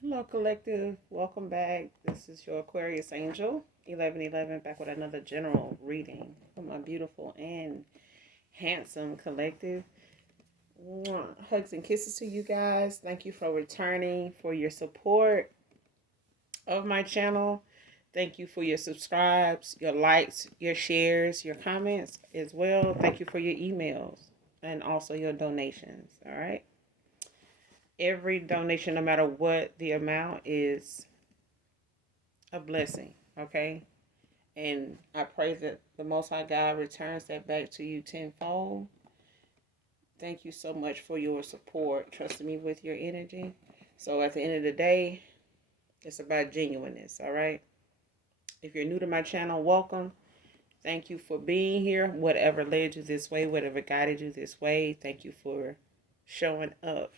Hello, collective. Welcome back. This is your Aquarius Angel, 1111, back with another general reading for my beautiful and handsome collective. Mwah. Hugs and kisses to you guys. Thank you for returning, for your support of my channel. Thank you for your subscribes, your likes, your shares, your comments as well. Thank you for your emails and also your donations. All right. Every donation, no matter what the amount, is a blessing. Okay. And I pray that the Most High God returns that back to you tenfold. Thank you so much for your support, trusting me with your energy. So at the end of the day, it's about genuineness, all right? If you're new to my channel, welcome. Thank you for being here. Whatever led you this way, whatever guided you this way, thank you for showing up.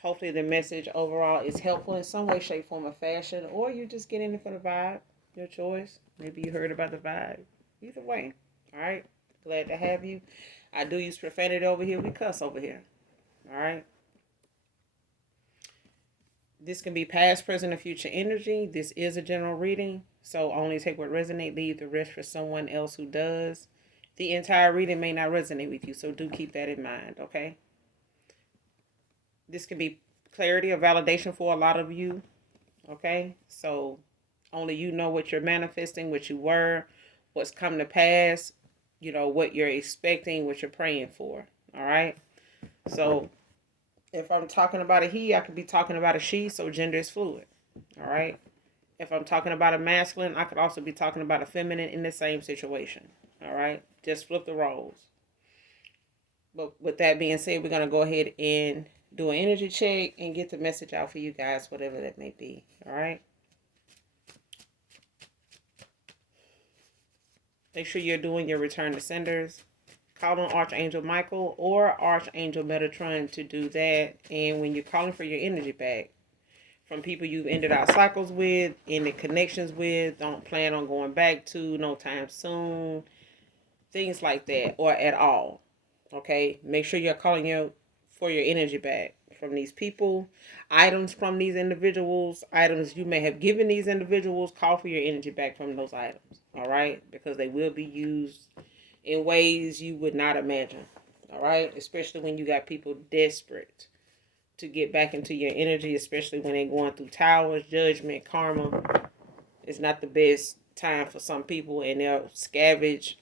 Hopefully the message overall is helpful in some way, shape, form, or fashion, or you're just getting it for the vibe. Your choice. Maybe you heard about the vibe. Either way, all right? Glad to have you. I do use profanity over here. We cuss over here, all right? This can be past, present, or future energy. This is a general reading, so only take what resonates, leave the rest for someone else who does. The entire reading may not resonate with you, so do keep that in mind, okay? This can be clarity or validation for a lot of you, okay? So only you know what you're manifesting, what you were, what's come to pass, what you're expecting, what you're praying for, all right? So if I'm talking about a he, I could be talking about a she, so gender is fluid, all right? If I'm talking about a masculine, I could also be talking about a feminine in the same situation, all right? Just flip the roles. But with that being said, we're going to go ahead and do an energy check and get the message out for you guys, whatever that may be, all right? Make sure you're doing your return to senders. Call on Archangel Michael or Archangel Metatron to do that. And when you're calling for your energy back from people you've ended out cycles with, ended connections with, don't plan on going back to no time soon, things like that, or at all. Okay? Make sure you're calling for your energy back from these people, items from these individuals, items you may have given these individuals. Call for your energy back from those items. All right? Because they will be used in ways you would not imagine. All right? Especially when you got people desperate to get back into your energy, especially when they're going through towers, judgment, karma. It's not the best time for some people, and they'll scavenge,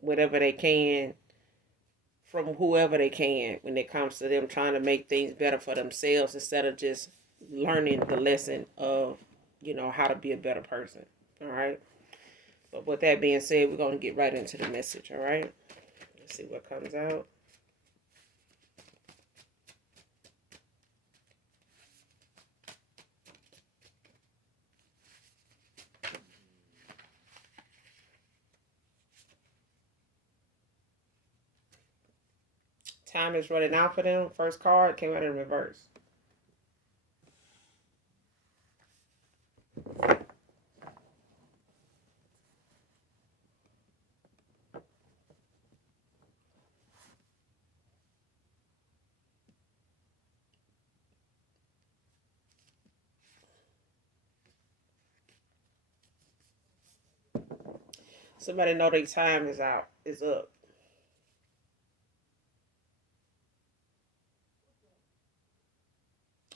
whatever they can from whoever they can when it comes to them trying to make things better for themselves instead of just learning the lesson of, how to be a better person. All right? But with that being said, we're going to get right into the message, all right? Let's see what comes out. Time is running out for them. First card came out in reverse. Somebody know their time is out, is up.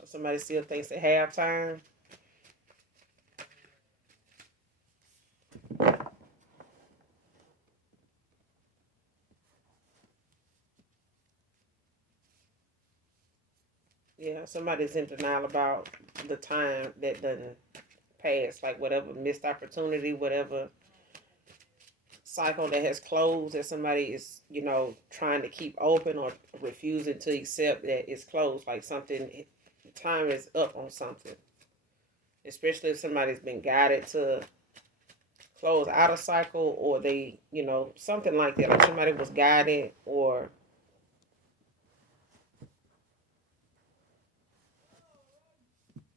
Somebody still thinks they have time. Yeah, somebody's in denial about the time that doesn't pass. Like whatever missed opportunity, whatever cycle that has closed that somebody is, trying to keep open or refusing to accept that it's closed. Like something, time is up on something. Especially if somebody's been guided to close out a cycle, or they, something like that. Like somebody was guided, or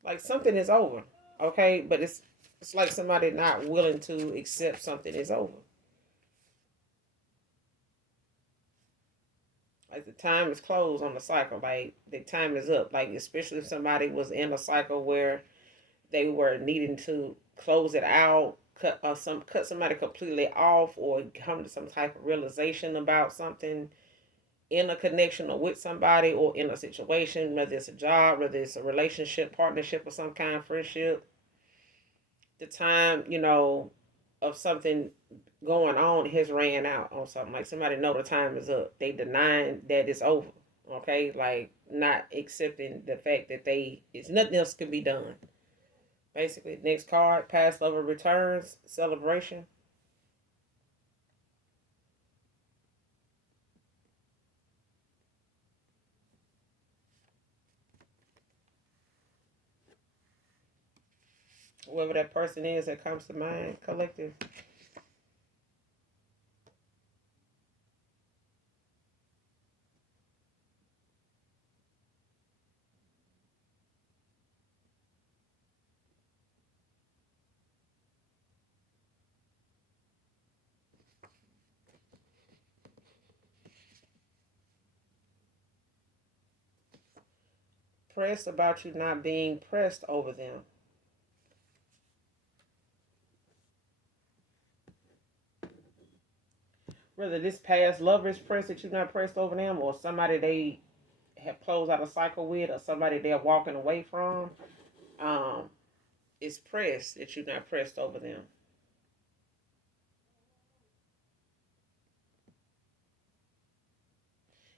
like something is over. Okay, but it's like somebody not willing to accept something is over. Like the time is closed on the cycle. Like the time is up. Like especially if somebody was in a cycle where they were needing to close it out, cut somebody completely off, or come to some type of realization about something in a connection or with somebody or in a situation, whether it's a job, whether it's a relationship, partnership, or some kind of friendship. The time, of something going on has ran out on something. Like somebody know the time is up. They denying that it's over. Okay, like not accepting the fact that it's nothing else can be done. Basically, next card, past lover returns, celebration. Whoever that person is that comes to mind, collective. Pressed about you not being pressed over them. Whether this past lover is pressed that you're not pressed over them, or somebody they have closed out a cycle with, or somebody they're walking away from, um, it's pressed that you're not pressed over them.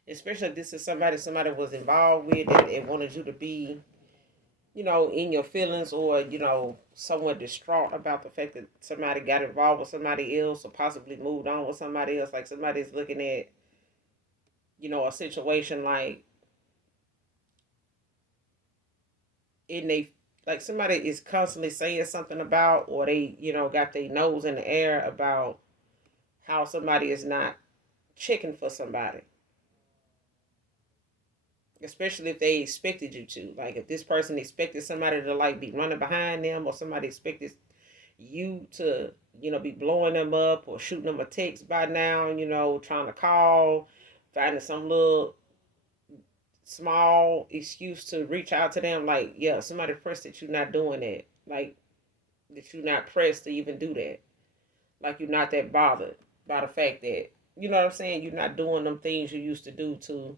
Especially if this is somebody was involved with and wanted you to be, in your feelings, or somewhat distraught about the fact that somebody got involved with somebody else or possibly moved on with somebody else. Like somebody's looking at, a situation like in they like somebody is constantly saying something about, or they got their nose in the air about how somebody is not checking for somebody, especially if they expected you to. Like if this person expected somebody to like be running behind them, or somebody expected you to be blowing them up or shooting them a text by now, trying to call, finding some little small excuse to reach out to them. Like, yeah, somebody pressed that you're not doing that. Like that you're not pressed to even do that. Like you're not that bothered by the fact that, you know what I'm saying, you're not doing them things you used to do to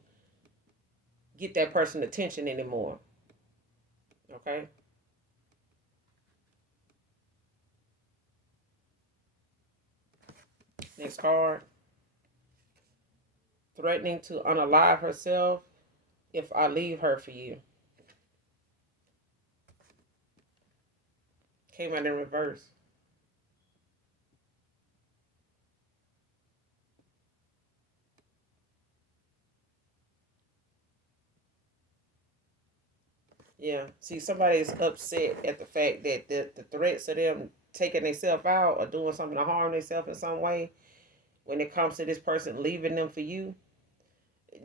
get that person attention anymore. Okay? Next card. Threatening to unalive herself if I leave her for you. Came out in reverse. Yeah. See, somebody is upset at the fact that the threats of them taking themselves out or doing something to harm themselves in some way, when it comes to this person leaving them for you,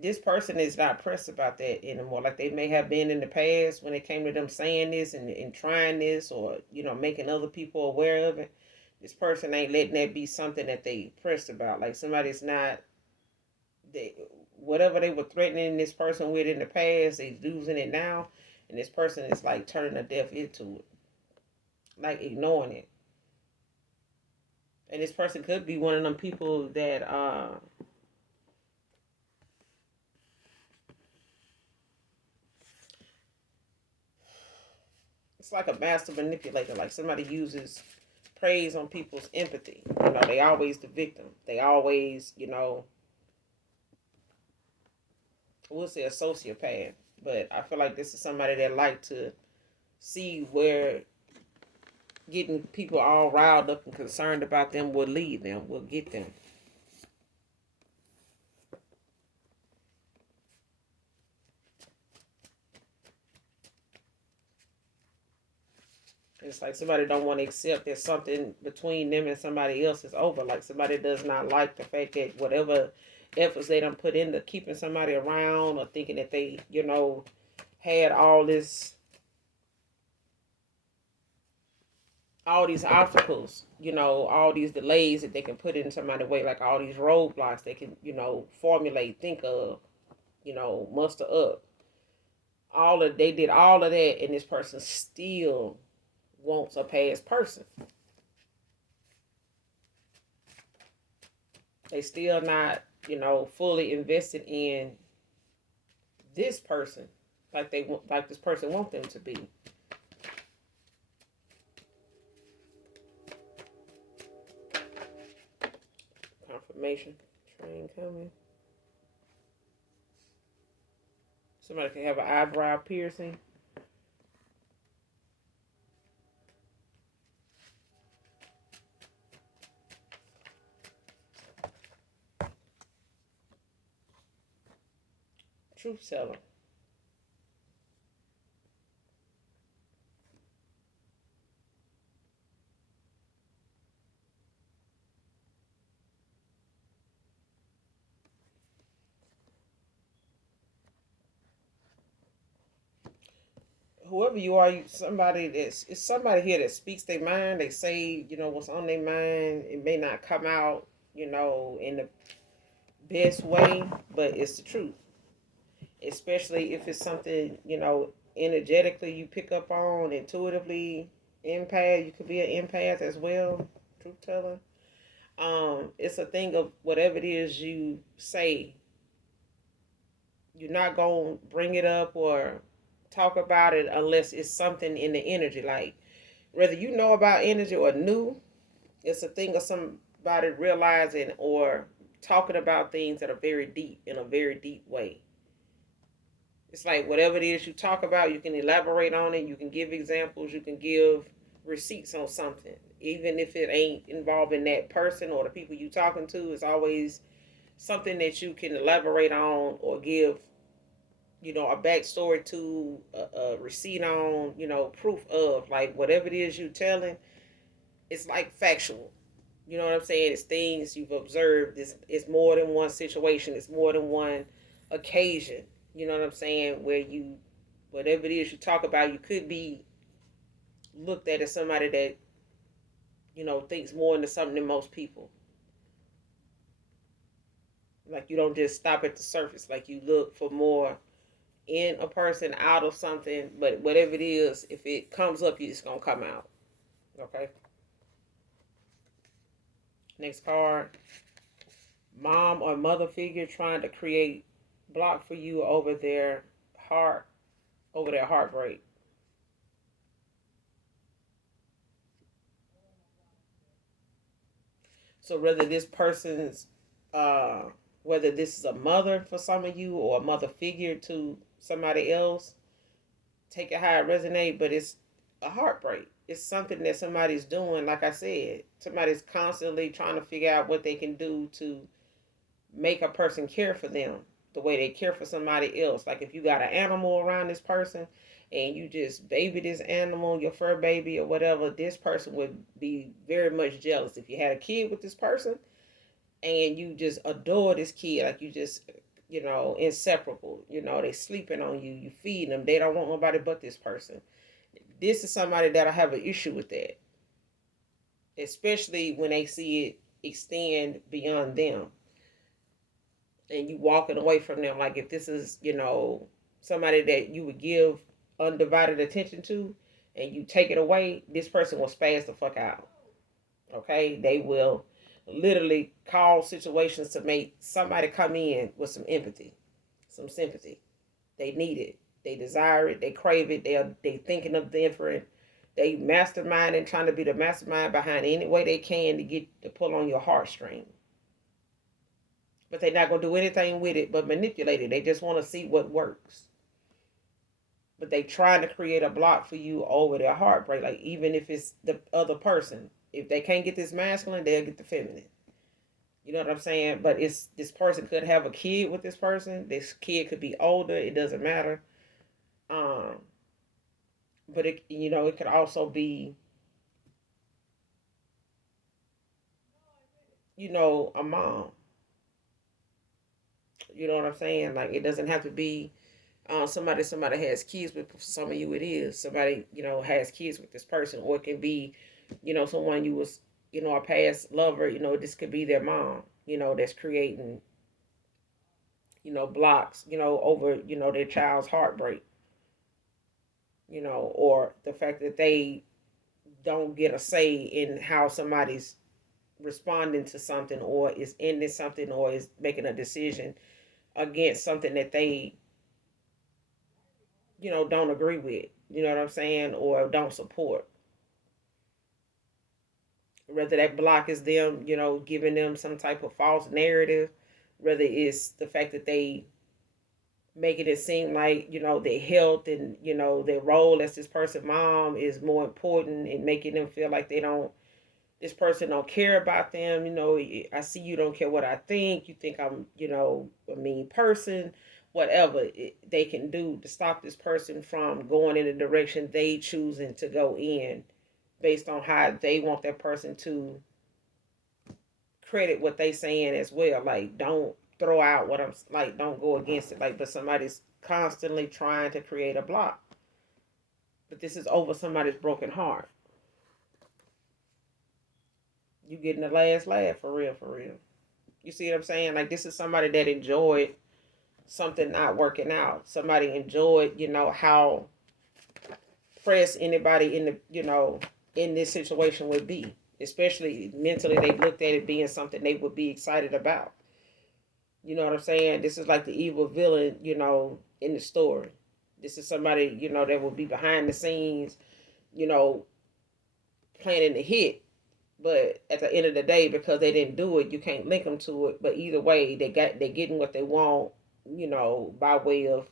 this person is not pressed about that anymore. Like they may have been in the past when it came to them saying this and trying this, or making other people aware of it. This person ain't letting that be something that they pressed about. Like somebody's not, they, whatever they were threatening this person with in the past, they losing it now, and this person is like turning a deaf ear to it, like ignoring it. And this person could be one of them people that it's like a master manipulator. Like somebody uses preys on people's empathy. They always the victim. They always, we'll say a sociopath. But I feel like this is somebody that like to see where getting people all riled up and concerned about them will lead them, will get them. It's like somebody don't want to accept that something between them and somebody else is over. Like somebody does not like the fact that whatever efforts they don't put into keeping somebody around, or thinking that they, had all these obstacles, all these delays that they can put in somebody's way, like all these roadblocks they can, formulate, think of. muster up. They did all of that, and this person still wants a past person. They still not, fully invested in this person like this person want them to be. Confirmation train coming. Somebody can have an eyebrow piercing. Truth teller. Whoever you are, it's somebody here that speaks their mind. They say, what's on their mind. It may not come out, in the best way, but it's the truth. Especially if it's something, energetically you pick up on, intuitively, empath. You could be an empath as well, truth teller. It's a thing of whatever it is you say, you're not gonna bring it up or talk about it unless it's something in the energy. Like whether you know about energy or new, it's a thing of somebody realizing or talking about things that are very deep in a very deep way. It's like whatever it is you talk about, you can elaborate on it, you can give examples, you can give receipts on something. Even if it ain't involving that person or the people you talking to, it's always something that you can elaborate on or give, a backstory to, a receipt on, proof of, like whatever it is you telling, it's like factual. You know what I'm saying? It's things you've observed. It's more than one situation. It's more than one occasion. You know what I'm saying? Where whatever it is you talk about, you could be looked at as somebody that, thinks more into something than most people. Like you don't just stop at the surface. Like you look for more in a person, out of something. But whatever it is, if it comes up, you just gonna come out. Okay. Next card. Mom or mother figure trying to create block for you heart, over their heartbreak. So uh, whether this is a mother for some of you or a mother figure to somebody else, take it how it resonate, but it's a heartbreak. It's something that somebody's doing. Like I said, somebody's constantly trying to figure out what they can do to make a person care for them the way they care for somebody else. Like if you got an animal around this person and you just baby this animal, your fur baby or whatever, this person would be very much jealous. If you had a kid with this person and you just adore this kid, like you just, inseparable, they sleeping on you, you feed them, they don't want nobody but this person. This is somebody that'll have an issue with that, especially when they see it extend beyond them and you walking away from them. Like if this is, somebody that you would give undivided attention to and you take it away, this person will spaz the fuck out. Okay? They will literally cause situations to make somebody come in with some empathy, some sympathy. They need it. They desire it. They crave it. They thinking of different. They mastermind and trying to be the mastermind behind any way they can to pull on your heartstring. But they're not gonna do anything with it but manipulate it. They just want to see what works. But they trying to create a block for you over their heartbreak. Like even if it's the other person, if they can't get this masculine, they'll get the feminine. You know what I'm saying? But it's this person could have a kid with this person. This kid could be older. It doesn't matter. Um, but it could also be, a mom. You know what I'm saying? Like it doesn't have to be somebody has kids with. For some of you it is somebody has kids with this person, or it can be someone you was a past lover. This could be their mom. That's creating blocks, over, their child's heartbreak, or the fact that they don't get a say in how somebody's responding to something, or is ending something, or is making a decision against something that they, don't agree with, you know what I'm saying, or don't support. Whether that block is them, giving them some type of false narrative, whether it's the fact that they making it seem like, their health and, their role as this person's mom is more important, and making them feel like this person don't care about them. I see you don't care what I think. You think I'm, a mean person. Whatever they can do to stop this person from going in the direction they choosing to go in, based on how they want that person to credit what they saying as well. Like, don't throw out what I'm like. Don't go against it. Like, but somebody's constantly trying to create a block. But this is over somebody's broken heart. You getting the last laugh, for real, for real. You see what I'm saying? Like, this is somebody that enjoyed something not working out. Somebody enjoyed, how pressed anybody in the, in this situation would be. Especially mentally, they looked at it being something they would be excited about. You know what I'm saying? This is like the evil villain, in the story. This is somebody, that will be behind the scenes, you know, planning the hit. But at the end of the day, because they didn't do it, you can't link them to it. But either way, they getting what they want, by way of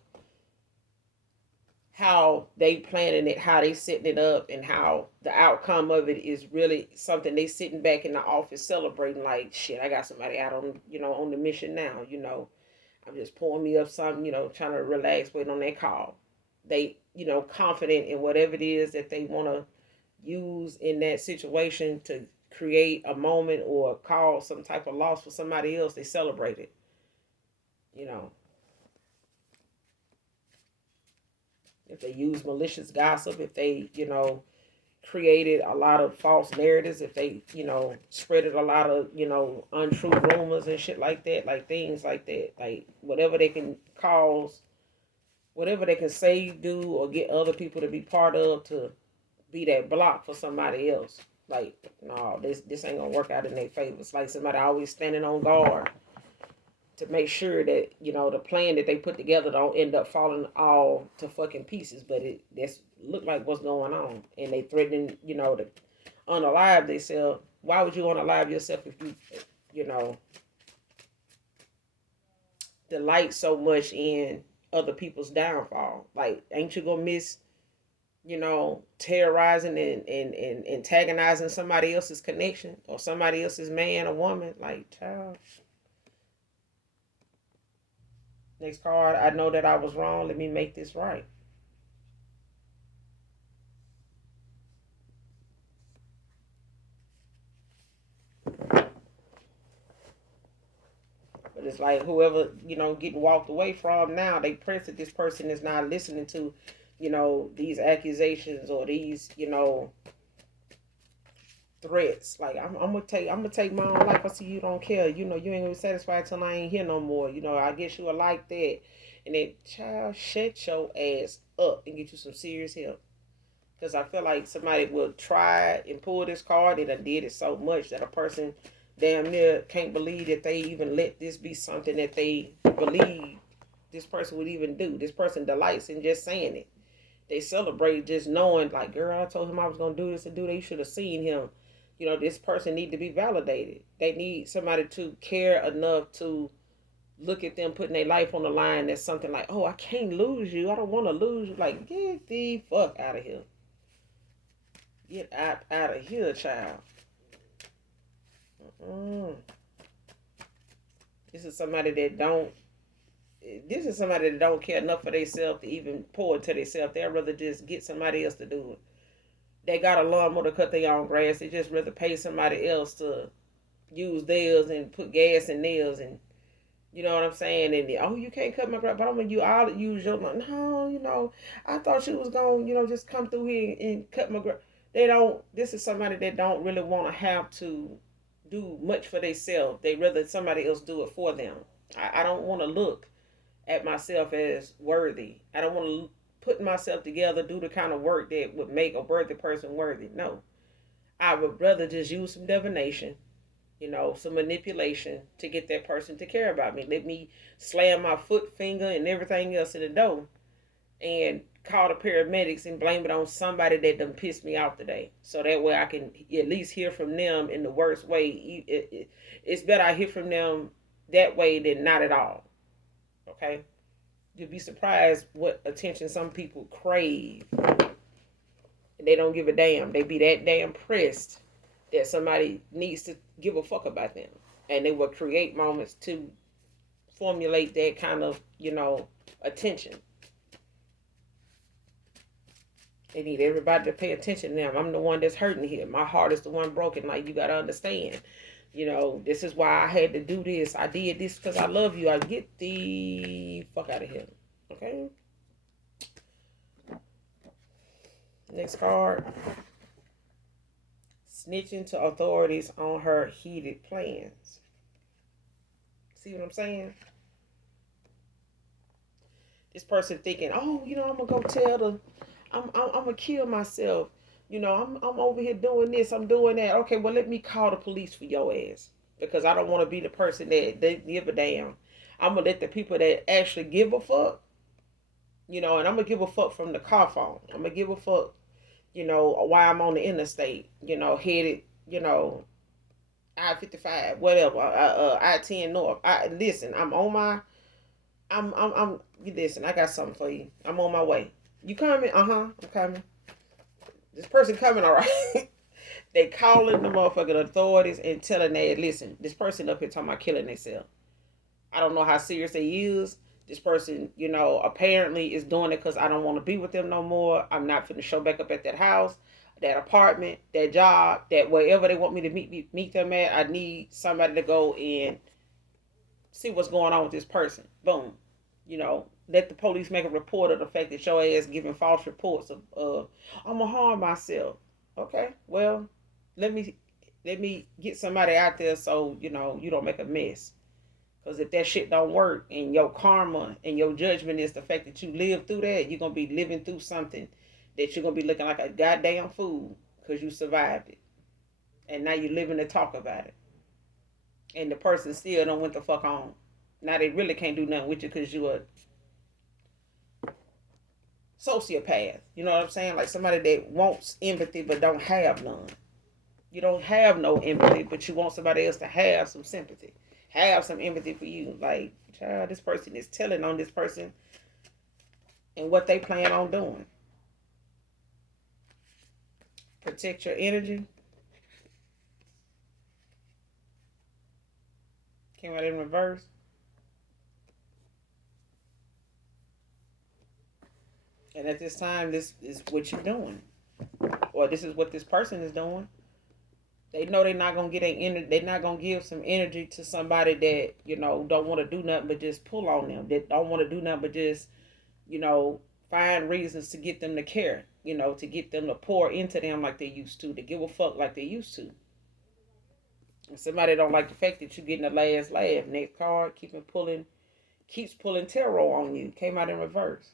how they planning it, how they setting it up, and how the outcome of it is really something they sitting back in the office celebrating. Like, shit, I got somebody out on, on the mission now. I'm just pouring me up something, trying to relax, waiting on that call. They, confident in whatever it is that they want to use in that situation to create a moment or cause some type of loss for somebody else. They celebrate it, you know. If they use malicious gossip, if they, created a lot of false narratives, if they, spreaded a lot of, untrue rumors and shit like that, like things like that, like whatever they can cause, whatever they can say, do, or get other people to be part of to be that block for somebody else. Like, no, this ain't gonna work out in their favor. It's like somebody always standing on guard to make sure that, the plan that they put together don't end up falling all to fucking pieces. But that's look like what's going on. And they threatening, to unalive themselves. Why would you unalive yourself if you know, delight so much in other people's downfall? Like, ain't you gonna miss, terrorizing and antagonizing somebody else's connection or somebody else's man or woman? Like, child. Next card, I know that I was wrong. Let me make this right. But it's like whoever, getting walked away from now, they press that this person is not listening to, these accusations or these, threats. Like, I'm gonna take my own life. I see you don't care. You ain't gonna be satisfied till I ain't here no more. I guess you will like that. And then, child, shut your ass up and get you some serious help. Because I feel like somebody will try and pull this card and I did it so much that a person damn near can't believe that they even let this be something that they believe this person would even do. This person delights in just saying it. They celebrate just knowing, like, girl, I told him I was going to do this and do that. You should have seen him. This person need to be validated. They need somebody to care enough to look at them putting their life on the line. That's something like, oh, I can't lose you. I don't want to lose you. Like, get the fuck out of here. Get out of here, child. Mm. This is somebody that don't. This is somebody that don't care enough for themselves to even pour into themselves. They'd rather just get somebody else to do it. They got a lawnmower to cut their own grass. They just rather pay somebody else to use theirs and put gas in theirs, and you know what I'm saying. And oh, you can't cut my grass, but I'm gonna I'll use your. No, I thought you was gonna, just come through here and cut my grass. They don't. This is somebody that don't really want to have to do much for themselves. They rather somebody else do it for them. I don't want to look at myself as worthy. I don't want to put myself together, do the kind of work that would make a worthy person worthy. No. I would rather just use some divination, some manipulation to get that person to care about me. Let me slam my foot, finger, and everything else in the door and call the paramedics and blame it on somebody that done pissed me off today. So that way I can at least hear from them in the worst way. It's better I hear from them that way than not at all. Okay? You'll be surprised what attention some people crave. They don't give a damn. They be that damn pressed that somebody needs to give a fuck about them. And they will create moments to formulate that kind of, attention. They need everybody to pay attention to them. I'm the one that's hurting here. My heart is the one broken. Like, you got to understand. This is why I had to do this. I did this because I love you. I get the fuck out of here. Okay? Next card. Snitching to authorities on her heated plans. See what I'm saying? This person thinking, oh, I'm gonna go tell the, I'm gonna kill myself. I'm over here doing this, I'm doing that. Okay, well, let me call the police for your ass because I don't want to be the person that they give a damn. I'm gonna let the people that actually give a fuck, and I'm gonna give a fuck from the car phone. I'm gonna give a fuck, while I'm on the interstate, headed, I-55, whatever, I-10 North. Listen, listen, I got something for you. I'm on my way. You coming? Uh-huh, I'm coming. This person coming, all right? They calling the motherfucking authorities and telling they, listen, this person up here talking about killing themselves. I don't know how serious they is. This person, apparently is doing it because I don't want to be with them no more. I'm not finna show back up at that house, that apartment, that job, that wherever they want me to meet them at. I need somebody to go and see what's going on with this person. Boom. Let the police make a report of the fact that your ass giving false reports of I'm gonna harm myself. Okay, well, let me get somebody out there so you don't make a mess. Because if that shit don't work and your karma and your judgment is the fact that you lived through that, you're gonna be living through something that you're gonna be looking like a goddamn fool because you survived it, and now you're living to talk about it, and the person still don't went the fuck on. Now they really can't do nothing with you because you a sociopath. You know what I'm saying? Like somebody that wants empathy but don't have none. You don't have no empathy, but you want somebody else to have some sympathy, have some empathy for you. Like, child, this person is telling on this person and what they plan on doing. Protect your energy. Came out in reverse. And at this time, this is what you're doing. Or this is what this person is doing. They know they're not gonna get they're not gonna give some energy to somebody that, don't want to do nothing but just pull on them. That don't want to do nothing but just, find reasons to get them to care, to get them to pour into them like they used to give a fuck like they used to. And somebody don't like the fact that you're getting the last laugh. Next card, keeps pulling tarot on you. Came out in reverse.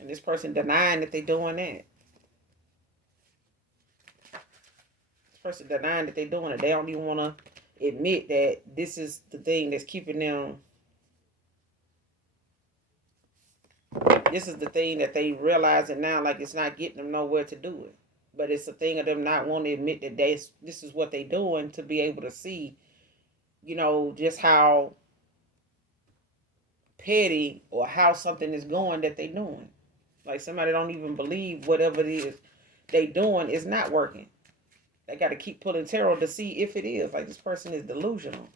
And this person denying that they're doing that. This person denying that they're doing it. They don't even want to admit that this is the thing that's keeping them. This is the thing that they realizing now, like it's not getting them nowhere to do it. But it's a thing of them not wanting to admit that this is what they're doing to be able to see, just how petty or how something is going that they're doing. Like somebody don't even believe whatever it is they doing is not working. They got to keep pulling tarot to see if it is. Like this person is delusional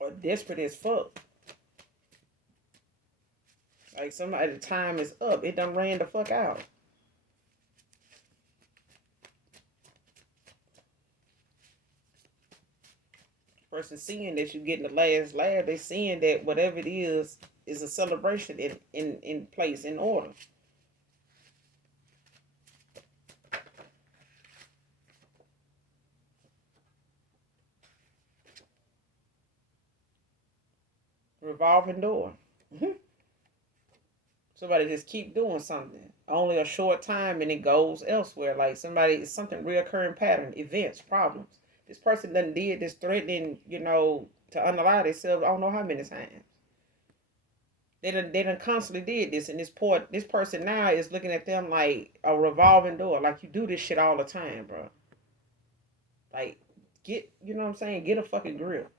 or desperate as fuck. Like somebody's time is up. It done ran the fuck out. Person seeing that you getting the last laugh, they seeing that whatever it is a celebration in place, in order. Revolving door. Somebody just keep doing something only a short time and it goes elsewhere. Like somebody, it's something reoccurring pattern, events, problems. This person done did this threatening, to unalive themselves. I don't know how many times. They done constantly did this, and this person now is looking at them like a revolving door. Like you do this shit all the time, bro. Like you know what I'm saying? Get a fucking grip.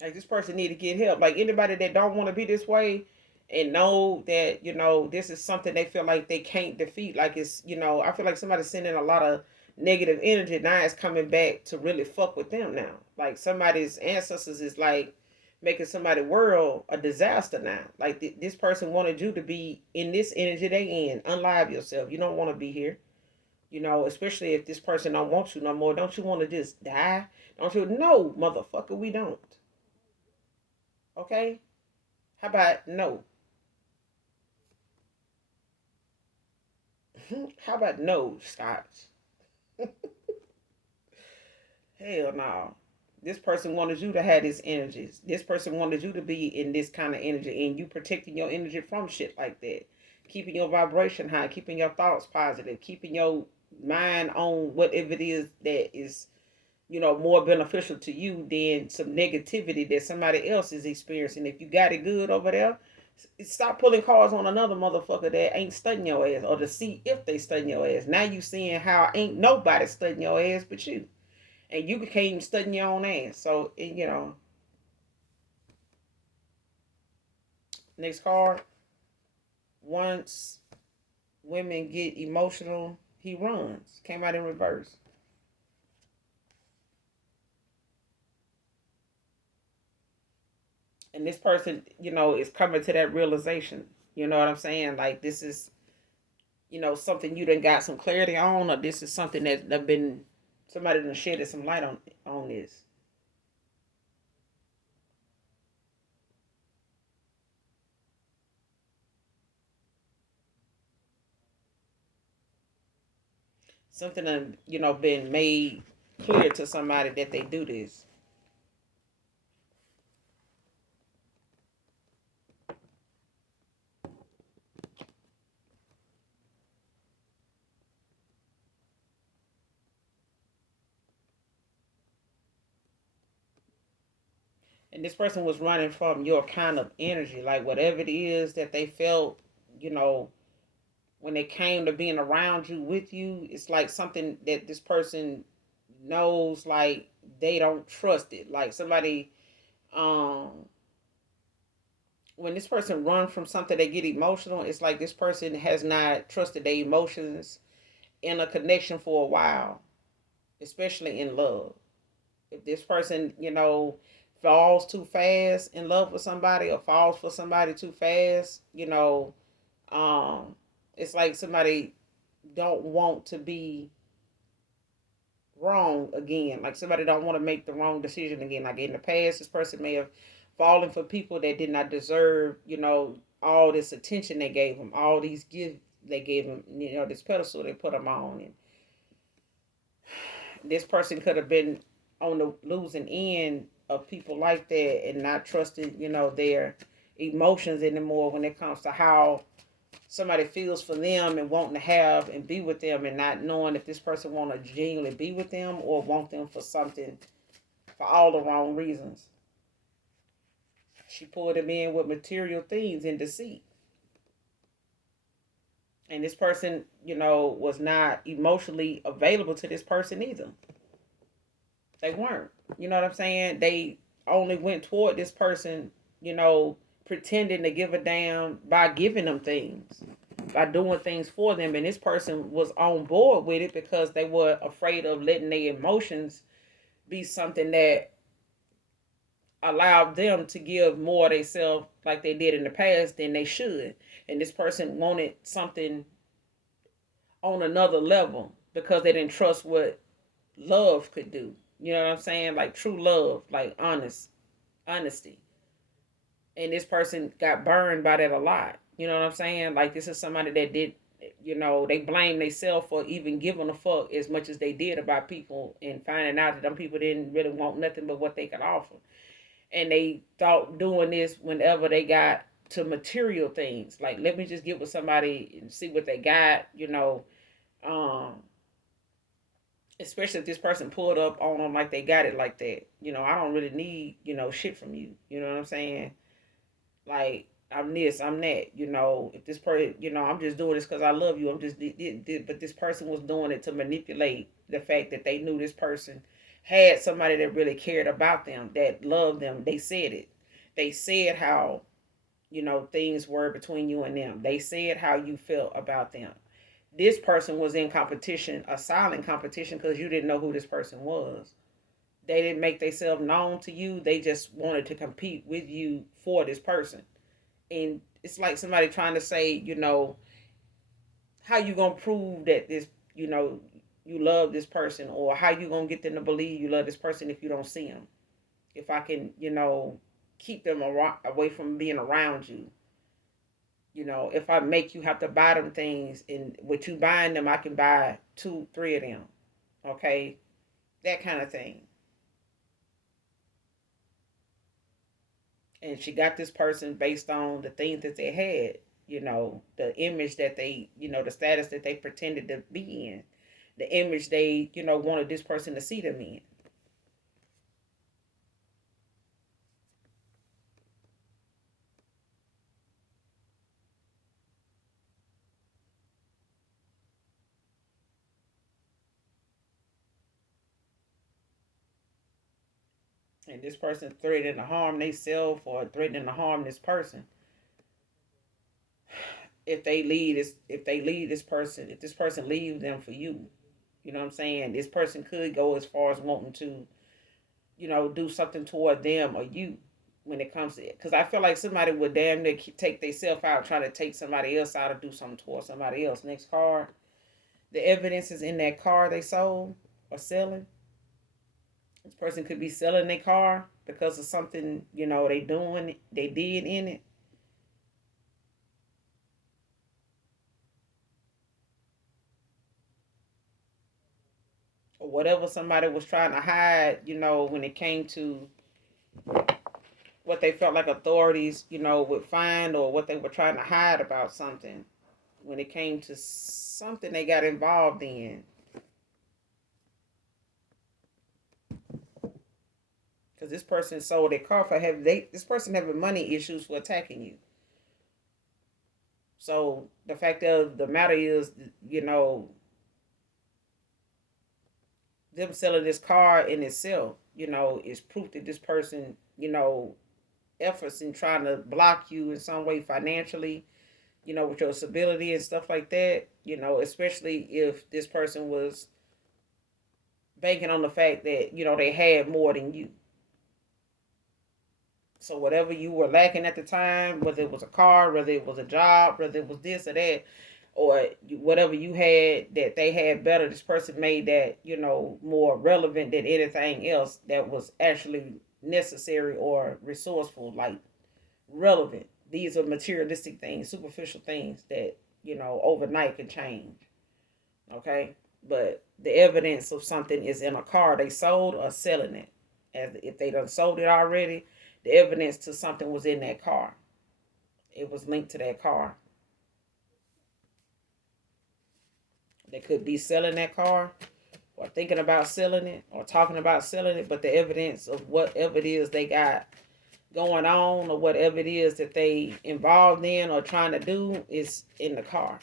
Like this person need to get help. Like anybody that don't want to be this way and know that, this is something they feel like they can't defeat. Like it's, I feel like somebody's sending a lot of negative energy. Now it's coming back to really fuck with them now. Like somebody's ancestors is like making somebody's world a disaster now. Like this person wanted you to be in this energy they in. Unlive yourself. You don't want to be here. Especially if this person don't want you no more. Don't you want to just die? Don't you? No, motherfucker, we don't. Okay? How about no? How about no, Scotch? Hell no. This person wanted you to have this energy. This person wanted you to be in this kind of energy, and you protecting your energy from shit like that. Keeping your vibration high, keeping your thoughts positive, keeping your mind on whatever it is that is, more beneficial to you than some negativity that somebody else is experiencing. If you got it good over there, stop pulling cards on another motherfucker that ain't studying your ass, or to see if they studying your ass. Now you seeing how ain't nobody studying your ass but you, and you became studying your own ass. So next card. Once women get emotional, he runs. Came out in reverse. And this person, is coming to that realization. You know what I'm saying? Like this is, something you done got some clarity on, or this is something that been somebody done shedded some light on this. Something that been made clear to somebody that they do this. And this person was running from your kind of energy, like whatever it is that they felt, you know, when it came to being around you, with you. It's like something that this person knows, like they don't trust it. Like somebody, um, when this person run from something, they get emotional. It's like this person has not trusted their emotions in a connection for a while, especially in love. If this person, falls too fast in love with somebody, or falls for somebody too fast, um, it's like somebody don't want to be wrong again. Like somebody don't want to make the wrong decision again. Like in the past, this person may have fallen for people that did not deserve, all this attention they gave them, all these gifts they gave them, this pedestal they put them on. And this person could have been on the losing end of people like that and not trusting, their emotions anymore when it comes to how somebody feels for them and wanting to have and be with them, and not knowing if this person want to genuinely be with them or want them for something, for all the wrong reasons. She pulled him in with material things and deceit. And this person, was not emotionally available to this person either. They weren't. You know what I'm saying? They only went toward this person, pretending to give a damn by giving them things, by doing things for them. And this person was on board with it because they were afraid of letting their emotions be something that allowed them to give more of themselves like they did in the past than they should. And this person wanted something on another level because they didn't trust what love could do. You know what I'm saying? Like true love, like honesty. And this person got burned by that a lot. You know what I'm saying? Like this is somebody that did they blame themselves for even giving a fuck as much as they did about people, and finding out that them people didn't really want nothing but what they could offer. And they thought doing this whenever they got to material things, like, let me just get with somebody and see what they got, um, especially if this person pulled up on them like they got it like that. I don't really need, shit from you. You know what I'm saying? Like, I'm this, I'm that. If this person, I'm just doing this because I love you. I'm just, but this person was doing it to manipulate the fact that they knew this person had somebody that really cared about them, that loved them. They said it. They said how, things were between you and them. They said how you felt about them. This person was in competition, a silent competition, because you didn't know who this person was. They didn't make themselves known to you. They just wanted to compete with you for this person. And it's like somebody trying to say, how you gonna prove that this, you know, you love this person, or how you gonna get them to believe you love this person if you don't see them? If I can, keep them away from being around you. If I make you have to buy them things, and with you buying them, I can buy two, three of them. Okay, that kind of thing. And she got this person based on the things that they had, the image that they, the status that they pretended to be in, the image they, wanted this person to see them in. And this person threatening to harm themselves or threatening to harm this person. If this person leaves them for you, you know what I'm saying? This person could go as far as wanting to, do something toward them or you when it comes to it. Because I feel like somebody would damn near take themselves out, try to take somebody else out or do something toward somebody else. Next card. The evidence is in that car they sold or selling. This person could be selling their car because of something, they did in it. Or whatever somebody was trying to hide, when it came to what they felt like authorities, would find, or what they were trying to hide about something. When it came to something they got involved in. Because this person sold their car for this person having money issues for attacking you. So the fact of the matter is, them selling this car in itself, is proof that this person, efforts in trying to block you in some way financially, with your stability and stuff like that, especially if this person was banking on the fact that, they had more than you. So whatever you were lacking at the time, whether it was a car, whether it was a job, whether it was this or that, or whatever you had that they had better, this person made that, more relevant than anything else that was actually necessary or resourceful, like relevant. These are materialistic things, superficial things that, overnight can change. Okay? But the evidence of something is in a car they sold or selling it. As if they done sold it already, the evidence to something was in that car. It was linked to that car. They could be selling that car, or thinking about selling it, or talking about selling it, but the evidence of whatever it is they got going on, or whatever it is that they involved in or trying to do, is in the car.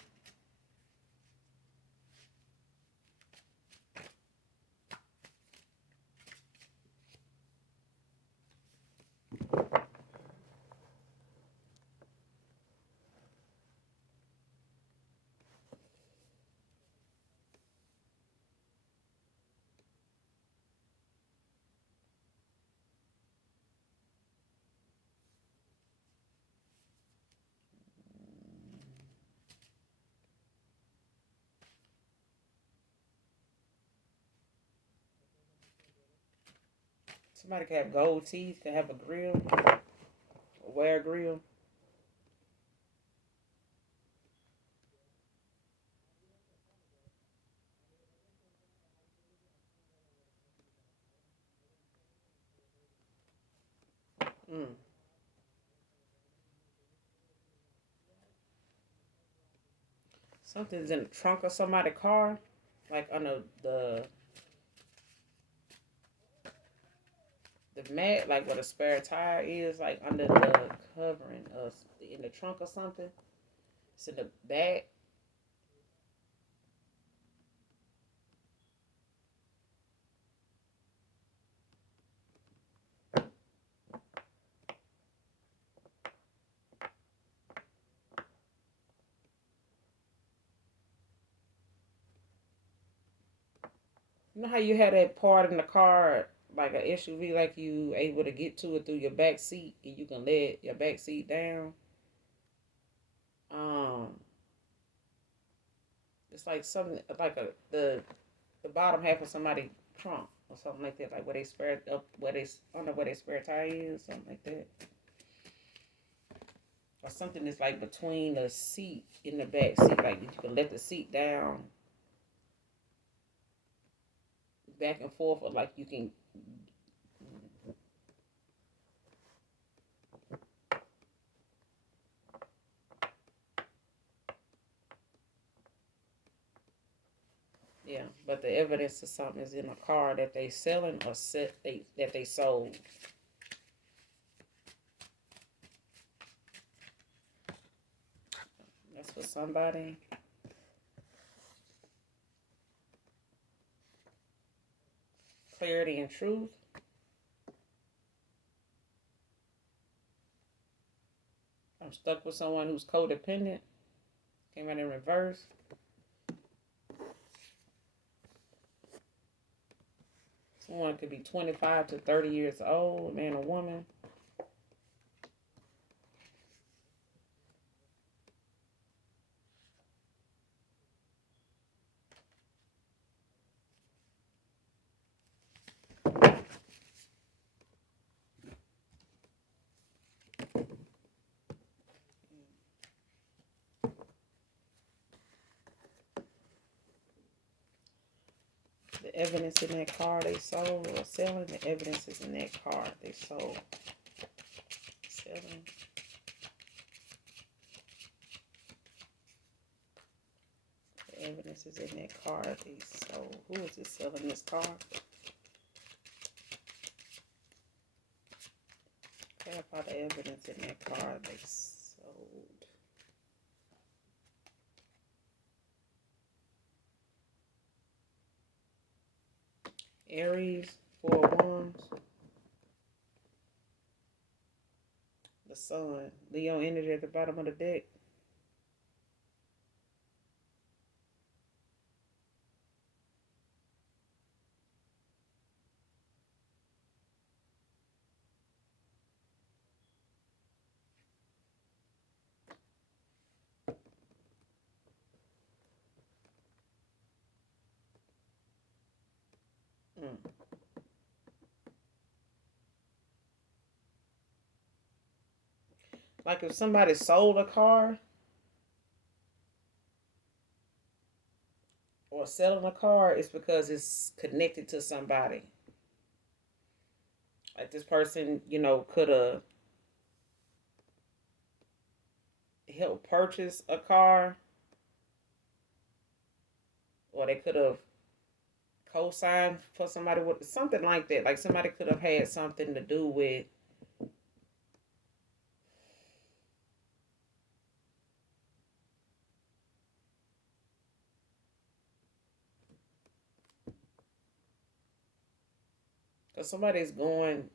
Somebody could have gold teeth, could have a grill, wear a grill. Mm. Something's in the trunk of somebody's car, like under the mat, like where the spare tire is, like under the covering of in the trunk or something. It's in the back. You know how you had that part in the car, like an SUV, like you able to get to it through your back seat, and you can let your back seat down. Um, it's like something like the bottom half of somebody's trunk or something like that, like where they spare up, where they under where they spare tire is, something like that, or something that's like between the seat in the back seat, like you can let the seat down back and forth, or like you can. Yeah, but the evidence of something is in a car that they selling or that they sold. That's for somebody. Clarity and truth. I'm stuck with someone who's codependent. Came out in reverse. Someone could be 25 to 30 years old, a man or woman. The evidence in that car they sold or selling. The evidence is in that car they sold. Selling. The evidence is in that car they sold. Who is it selling this car? Clarify the evidence in that car they sold. Aries, 4 of Wands. The sun. Leo energy at the bottom of the deck. Mm. Like if somebody sold a car or selling a car, it's because it's connected to somebody. Like this person, could have helped purchase a car, or they could have co-signed for somebody with something like that. Like somebody could have had something to do with. Because somebody's going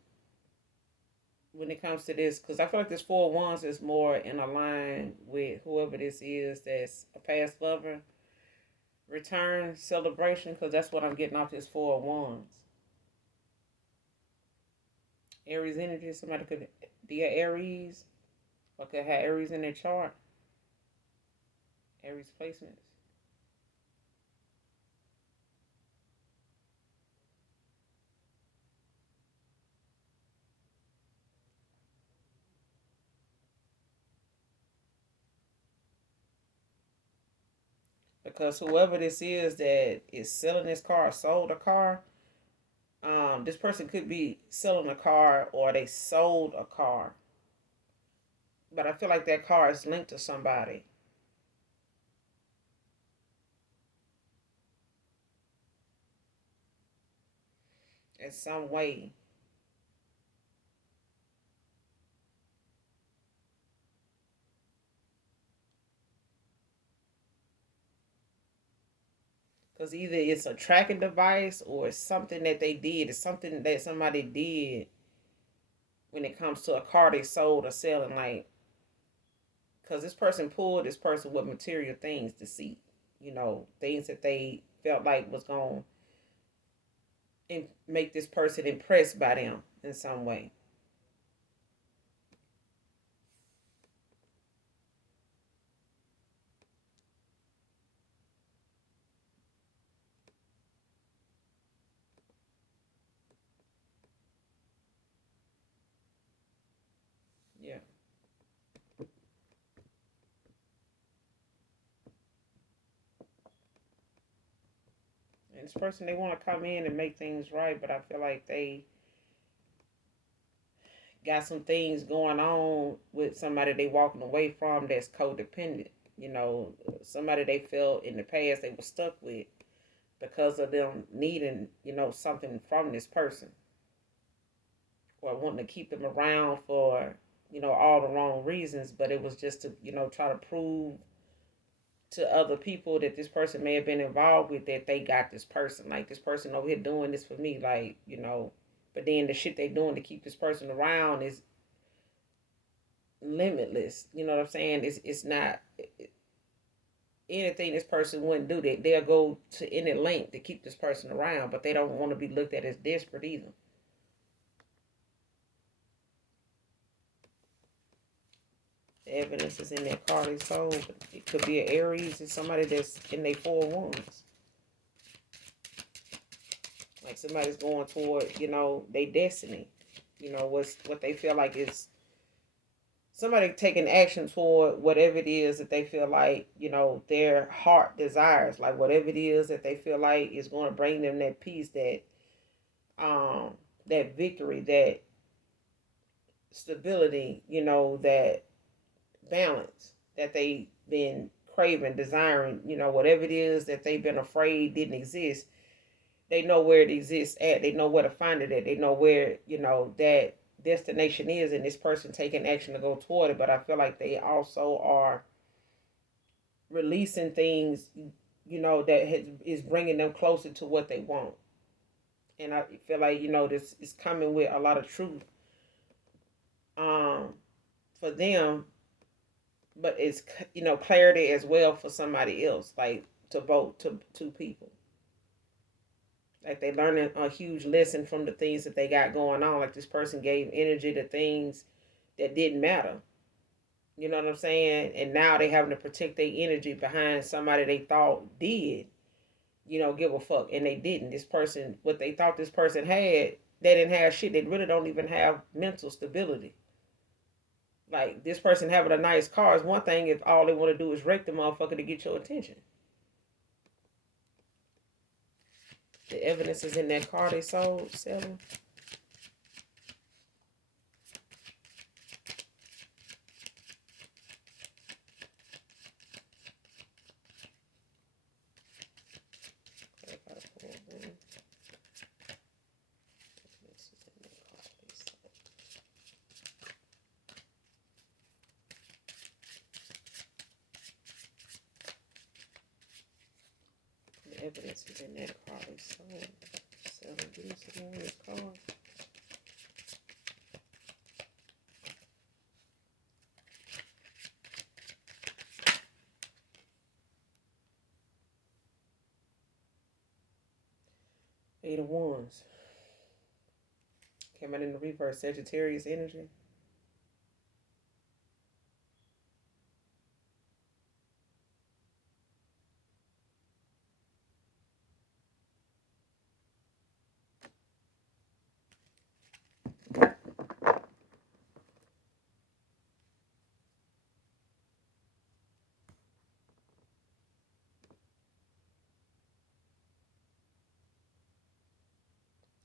when it comes to this, because I feel like this 4 of Wands is more in a line with whoever this is that's a past lover. Return celebration, because that's what I'm getting off this 4 of Wands. Aries energy, somebody could be an Aries or could have Aries in their chart. Aries placements. Because whoever this is that is selling this car, sold a car, This person could be selling a car or they sold a car, but I feel like that car is linked to somebody in some way. Because either it's a tracking device or it's something that they did. It's something that somebody did when it comes to a car they sold or selling. Like, because this person pulled this person with material things to see, things that they felt like was going to make this person impressed by them in some way. Yeah. And this person, they want to come in and make things right, but I feel like they got some things going on with somebody they walking away from that's codependent. Somebody they felt in the past they were stuck with because of them needing, something from this person or wanting to keep them around for, all the wrong reasons. But it was just to, try to prove to other people that this person may have been involved with that they got this person. Like, this person over here doing this for me, like, but then the shit they doing to keep this person around is limitless. You know what I'm saying? It's not anything this person wouldn't do. They'll go to any length to keep this person around, but they don't want to be looked at as desperate either. The evidence is in that card they sold. It could be an Aries and somebody that's in their 4 wands. Like, somebody's going toward, their destiny. What they feel like is somebody taking action toward whatever it is that they feel like, their heart desires. Like, whatever it is that they feel like is going to bring them that peace, that victory, that stability, that balance that they've been craving, desiring, whatever it is that they've been afraid didn't exist. They know where it exists at. They know where to find it at. They know where, that destination is, and this person taking action to go toward it. But I feel like they also are releasing things, that is bringing them closer to what they want. And I feel like, this is coming with a lot of truth for them, but it's, clarity as well for somebody else, like to both to two people. Like, they learning a huge lesson from the things that they got going on. Like, this person gave energy to things that didn't matter. You know what I'm saying? And now they having to protect their energy behind somebody they thought did, give a fuck, and they didn't. This person, what they thought this person had, they didn't have shit. They really don't even have mental stability. Like, this person having a nice car is one thing if all they want to do is wreck the motherfucker to get your attention. The evidence is in that car they sold, selling. The evidence is in that car they sold. Selling these in this car. Eight of Wands. Came out in the reverse, Sagittarius energy.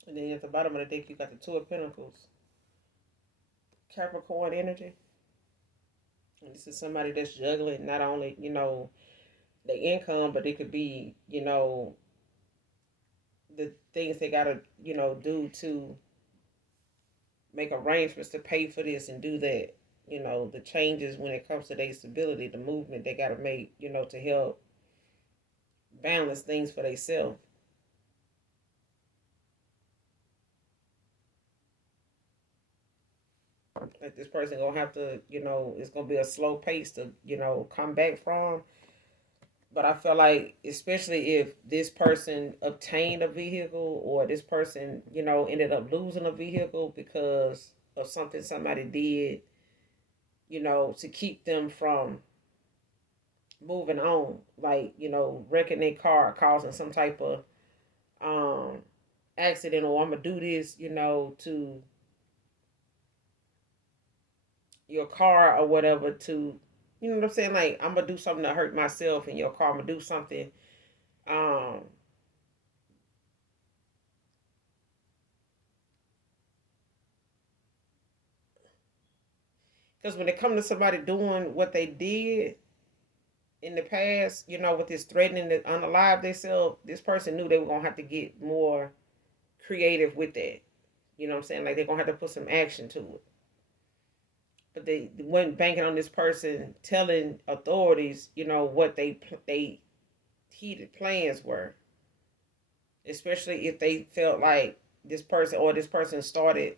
And then at the bottom of the deck, you got the Two of Pentacles. Capricorn energy. And this is somebody that's juggling not only, the income, but it could be, the things they got to, do to make arrangements to pay for this and do that. The changes when it comes to their stability, the movement they got to make, to help balance things for themselves. Like this person gonna have to, it's gonna be a slow pace to, come back from. But I feel like, especially if this person obtained a vehicle or this person, ended up losing a vehicle because of something somebody did, to keep them from moving on, like, wrecking their car, causing some type of um accident, or I'm gonna do this, to your car or whatever, to, you know what I'm saying? Like, I'm gonna do something to hurt myself in your car. I'm gonna do something. Um, because when it comes to somebody doing what they did in the past, with this threatening to unalive themselves, this person knew they were gonna have to get more creative with that. You know what I'm saying? Like, they're gonna have to put some action to it. But they weren't banking on this person telling authorities, what they heated plans were, especially if they felt like this person started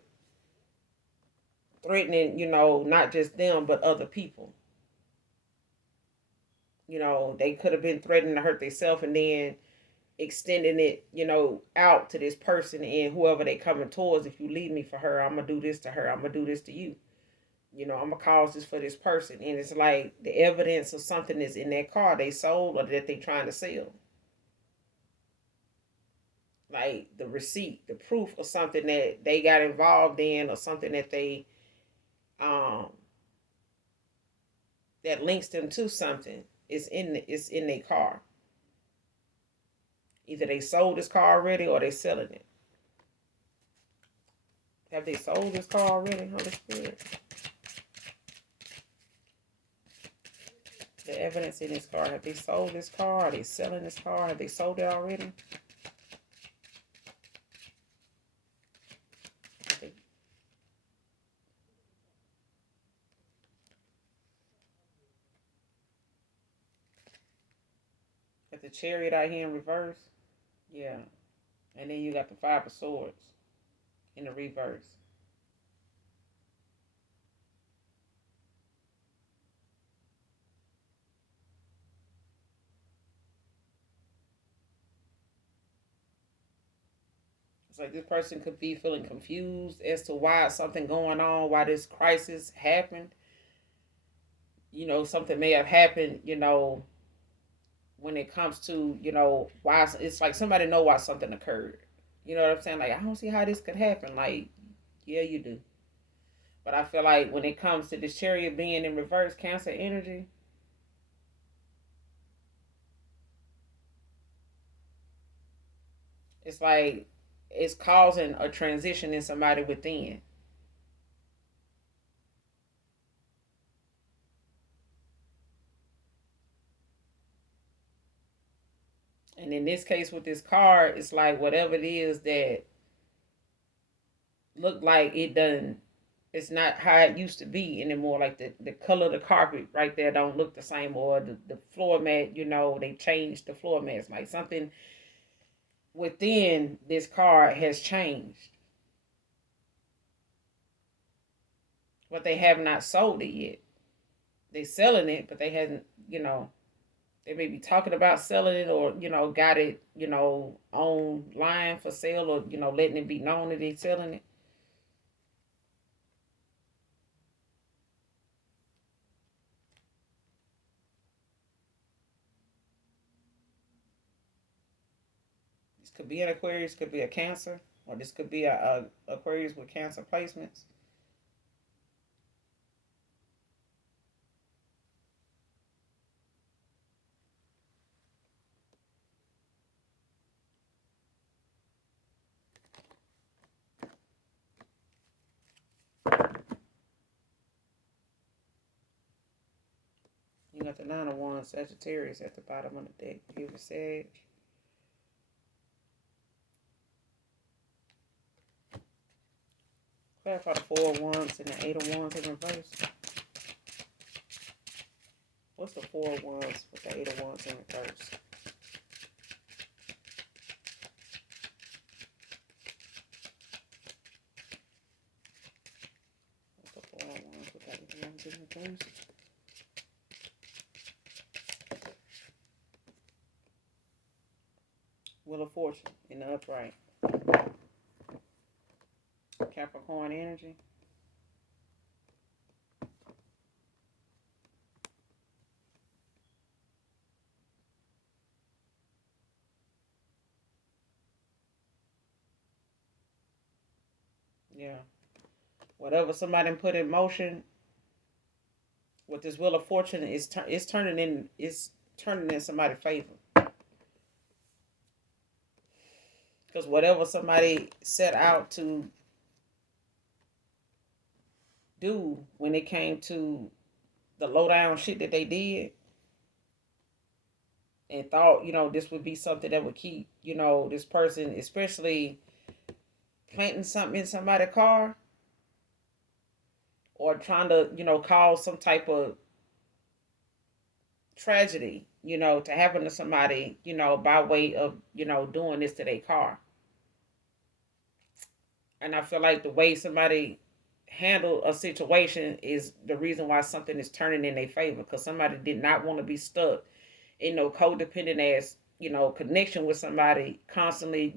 threatening, not just them but other people. They could have been threatening to hurt themselves and then extending it, out to this person and whoever they coming towards. If you leave me for her, I'm gonna do this to her. I'm gonna do this to you. I'm gonna cause this for this person. And it's like the evidence of something is in that car they sold or that they trying to sell. Like the receipt, the proof of something that they got involved in, or something that they um that links them to something is in their car. Either they sold this car already or they selling it. Have they sold this car already, Holy Spirit? The evidence in this car. Have they sold this car? Are they selling this car? Have they sold it already? Got the Chariot out here in reverse. Yeah. And then you got the Five of Swords in the reverse. It's like this person could be feeling confused as to why something going on, why this crisis happened. Something may have happened, when it comes to, why it's like somebody know why something occurred. You know what I'm saying? Like, I don't see how this could happen. Like, yeah, you do. But I feel like when it comes to this Chariot being in reverse, Cancer energy, it's like it's causing a transition in somebody within. And in this case with this card, it's like whatever it is that looked like it done, it's not how it used to be anymore. Like the color of the carpet right there don't look the same, or the floor mat, they changed the floor mats. Like something within this card has changed. But they have not sold it yet. They selling it, but they hasn't, they may be talking about selling it, or, got it, online for sale, or, letting it be known that they selling it. This could be an Aquarius, could be a Cancer, or this could be a Aquarius with Cancer placements. got the 9 of Wands, Sagittarius at the bottom of the deck. Give it Sag. Clarify the 4 of Wands and the 8 of Wands in reverse. What's the 4 of Wands with the 8 of Wands in reverse? What's the 4 of Wands with the 8 of Wands in reverse? Wheel of Fortune in the upright. Capricorn energy. Yeah. Whatever somebody put in motion with this Wheel of Fortune is turning in somebody's favor. Because whatever somebody set out to do when it came to the low down shit that they did and thought, this would be something that would keep, this person, especially planting something in somebody's car or trying to, cause some type of tragedy, to happen to somebody, by way of, doing this to their car. And I feel like the way somebody handle a situation is the reason why something is turning in their favor, because somebody did not want to be stuck in no codependent ass, connection with somebody, constantly,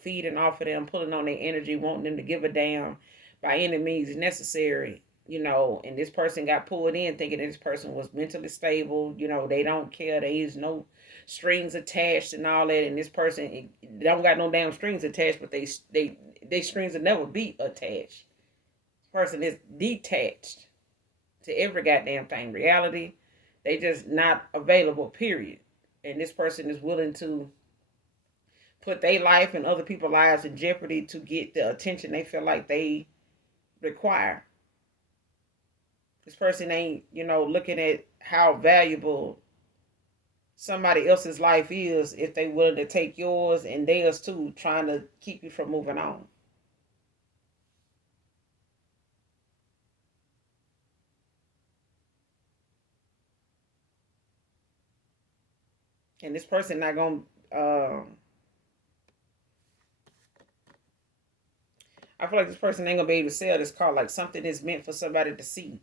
feeding off of them, pulling on their energy, wanting them to give a damn by any means necessary, and this person got pulled in thinking this person was mentally stable, they don't care, there is no strings attached and all that, and this person don't got no damn strings attached, but they strings will never be attached. Person is detached to every goddamn thing. Reality, they just not available, period. And this person is willing to put their life and other people's lives in jeopardy to get the attention they feel like they require. This person ain't, looking at how valuable somebody else's life is if they willing to take yours and theirs too, trying to keep you from moving on. And this person not gonna I feel like this person ain't gonna be able to sell this car. Like something is meant for somebody to see.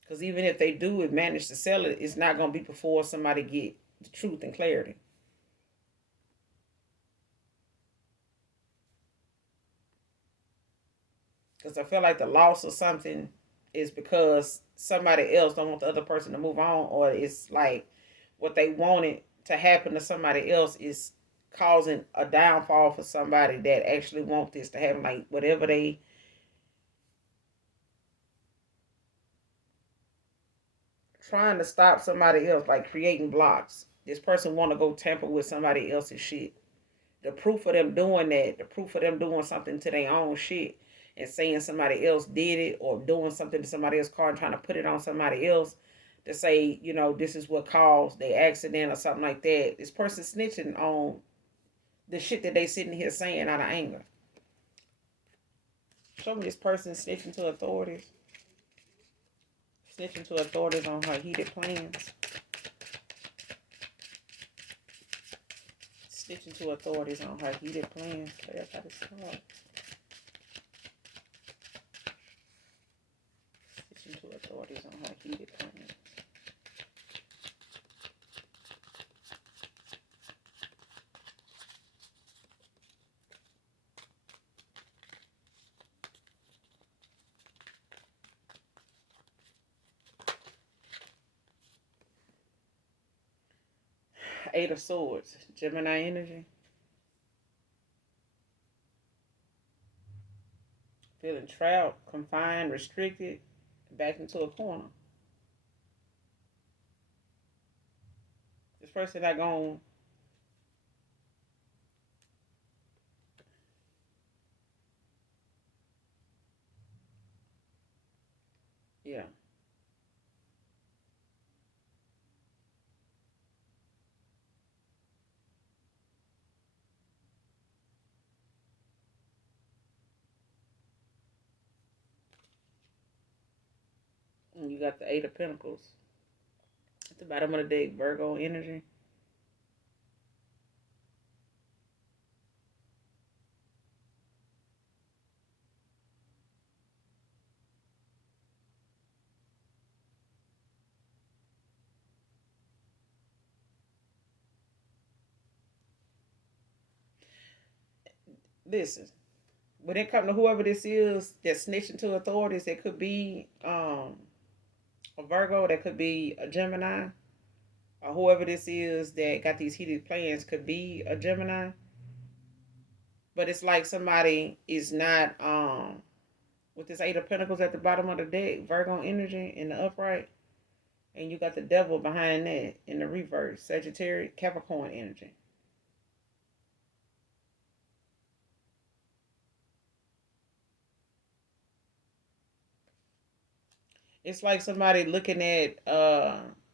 Because even if they do manage to sell it, it's not gonna be before somebody get the truth and clarity. Because I feel like the loss of something is because somebody else don't want the other person to move on, or it's like what they wanted to happen to somebody else is causing a downfall for somebody that actually want this to happen. Like whatever they trying to stop somebody else, like creating blocks. This person want to go tamper with somebody else's shit. The proof of them doing that, the proof of them doing something to their own shit and saying somebody else did it, or doing something to somebody else's car and trying to put it on somebody else to say, this is what caused the accident or something like that. This person snitching on the shit that they sitting here saying out of anger. Show me this person snitching to authorities. Snitching to authorities on her heated plans. Snitching to authorities on her heated plans. Clarify this card. Snitching to authorities on her heated plans. Eight of Swords, Gemini energy. Feeling trapped, confined, restricted, backed into a corner. This person not going And you got the Eight of Pentacles at the bottom of the deck, Virgo energy. Listen, when it comes to whoever this is that's snitching to authorities, it could be a Virgo, that could be a Gemini, or whoever this is that got these heated plans could be a Gemini. But it's like somebody is not with this Eight of Pentacles at the bottom of the deck, Virgo energy in the upright, and you got the devil behind that in the reverse, Sagittarius, Capricorn energy. It's like somebody looking at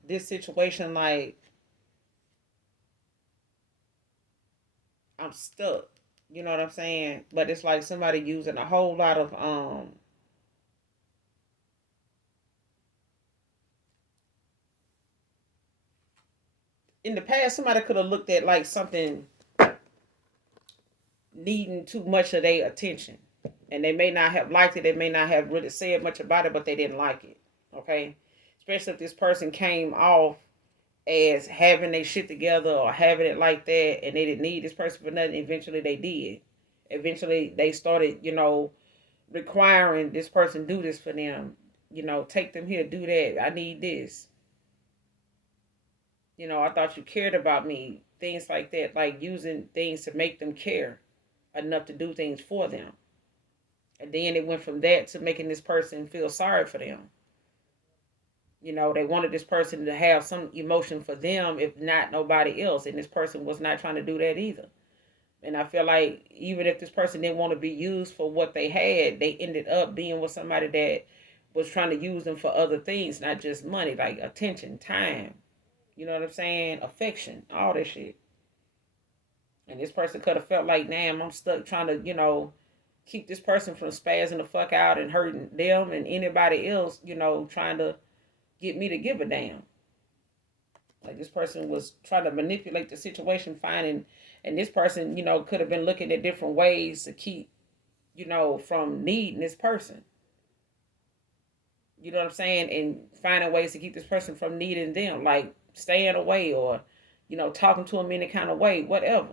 this situation like, I'm stuck. You know what I'm saying? But it's like somebody using a whole lot of in the past somebody could have looked at like something needing too much of their attention. And they may not have liked it, they may not have really said much about it, but they didn't like it. Okay? Especially if this person came off as having their shit together or having it like that and they didn't need this person for nothing. Eventually they did. Eventually they started, requiring this person do this for them. Take them here, do that. I need this. I thought you cared about me. Things like that, like using things to make them care enough to do things for them. And then it went from that to making this person feel sorry for them. They wanted this person to have some emotion for them, if not nobody else. And this person was not trying to do that either. And I feel like even if this person didn't want to be used for what they had, they ended up being with somebody that was trying to use them for other things, not just money, like attention, time. You know what I'm saying? Affection, all this shit. And this person could have felt like, damn, I'm stuck trying to, keep this person from spazzing the fuck out and hurting them and anybody else, trying to get me to give a damn. Like this person was trying to manipulate the situation, finding, and this person, could have been looking at different ways to keep, from needing this person. You know what I'm saying? And finding ways to keep this person from needing them, like staying away or, talking to them any kind of way, whatever.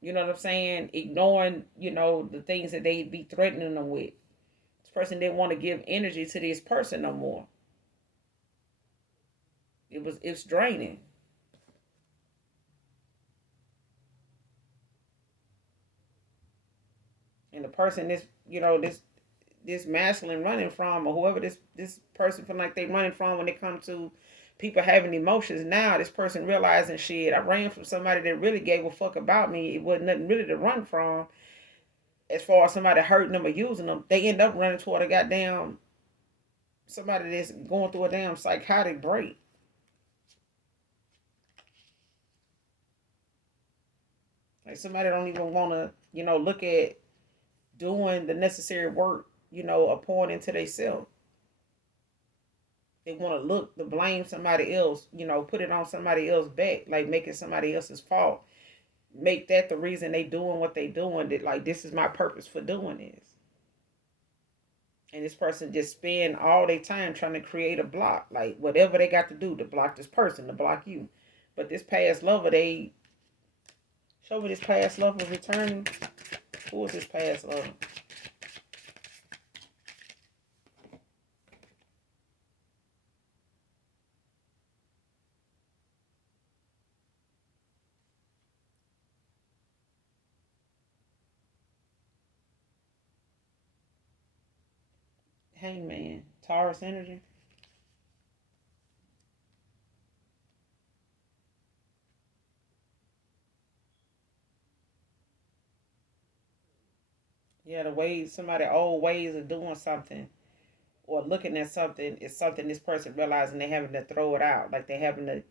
You know what I'm saying? Ignoring, the things that they be threatening them with. This person didn't want to give energy to this person no more. It's draining. And the person this masculine running from, or whoever this person feel like they running from when it comes to people having emotions. Now this person realizing, shit, I ran from somebody that really gave a fuck about me. It wasn't nothing really to run from. As far as somebody hurting them or using them, they end up running toward a goddamn somebody that's going through a damn psychotic break. Like somebody don't even want to, look at doing the necessary work, pouring into themselves. They want to look to blame somebody else, put it on somebody else's back, like making somebody else's fault. Make that the reason they doing what they doing. That like this is my purpose for doing this. And this person just spend all their time trying to create a block, like whatever they got to do to block this person, to block you. But this past lover, they show me this past lover returning. Who is this past lover? Hangman, Taurus energy. Yeah, the ways, somebody old ways of doing something or looking at something is something this person realizing they having to throw it out. Like they having to,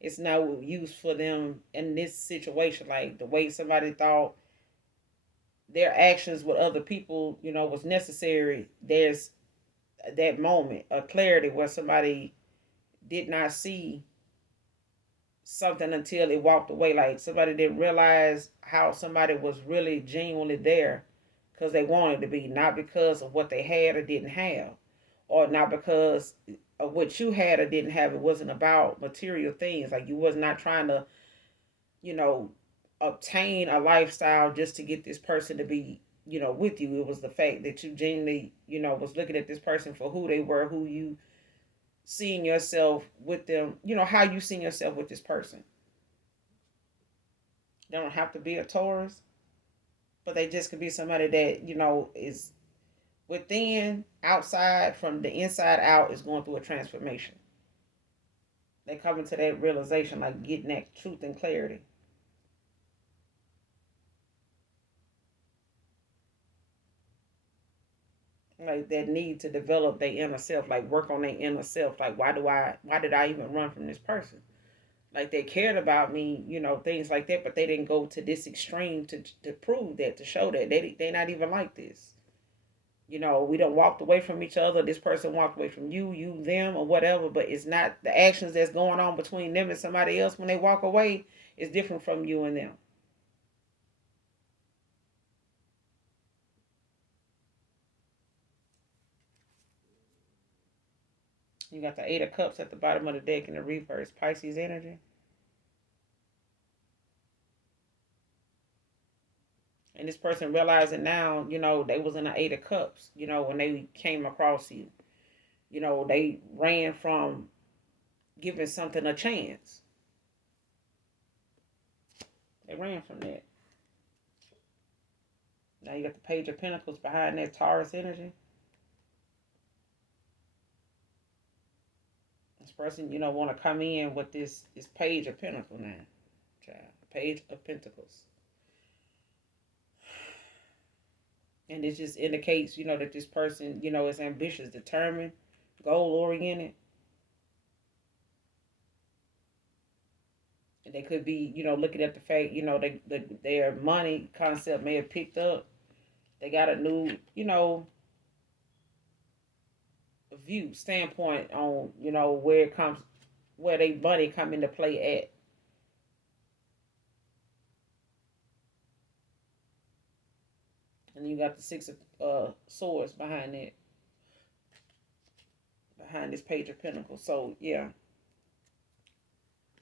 it's no use for them in this situation. Like the way somebody thought their actions with other people, was necessary. There's that moment of clarity where somebody did not see something until it walked away. Like somebody didn't realize how somebody was really genuinely there because they wanted to be, not because of what they had or didn't have, or not because of what you had or didn't have. It wasn't about material things. Like you was not trying to, you know, obtain a lifestyle just to get this person to be, with you. It was the fact that you genuinely, was looking at this person for who they were, who you seeing yourself with them, how you seeing yourself with this person. They don't have to be a Taurus, but they just could be somebody that, is within, outside, from the inside out, is going through a transformation. They come into that realization, like getting that truth and clarity. Like that need to develop their inner self, like work on their inner self. Like why did I even run from this person? Like they cared about me, things like that, but they didn't go to this extreme to prove that, to show that they not even like this. We don't walked away from each other. This person walked away from you, them, or whatever. But it's not the actions that's going on between them and somebody else when they walk away is different from you and them. You got the Eight of Cups at the bottom of the deck in the reverse, Pisces energy. And this person realizing now, they was in the Eight of Cups, when they came across you. They ran from giving something a chance. They ran from that. Now you got the Page of Pentacles behind that Taurus energy. This person, want to come in with this Page of Pentacles now. Child. Page of Pentacles. And it just indicates, that this person, is ambitious, determined, goal oriented. And they could be, looking at the fact, their money concept may have picked up. They got a new, view, standpoint on, where they money come into play at. And you got the Six of Swords behind it, behind this Page of Pentacles. So yeah,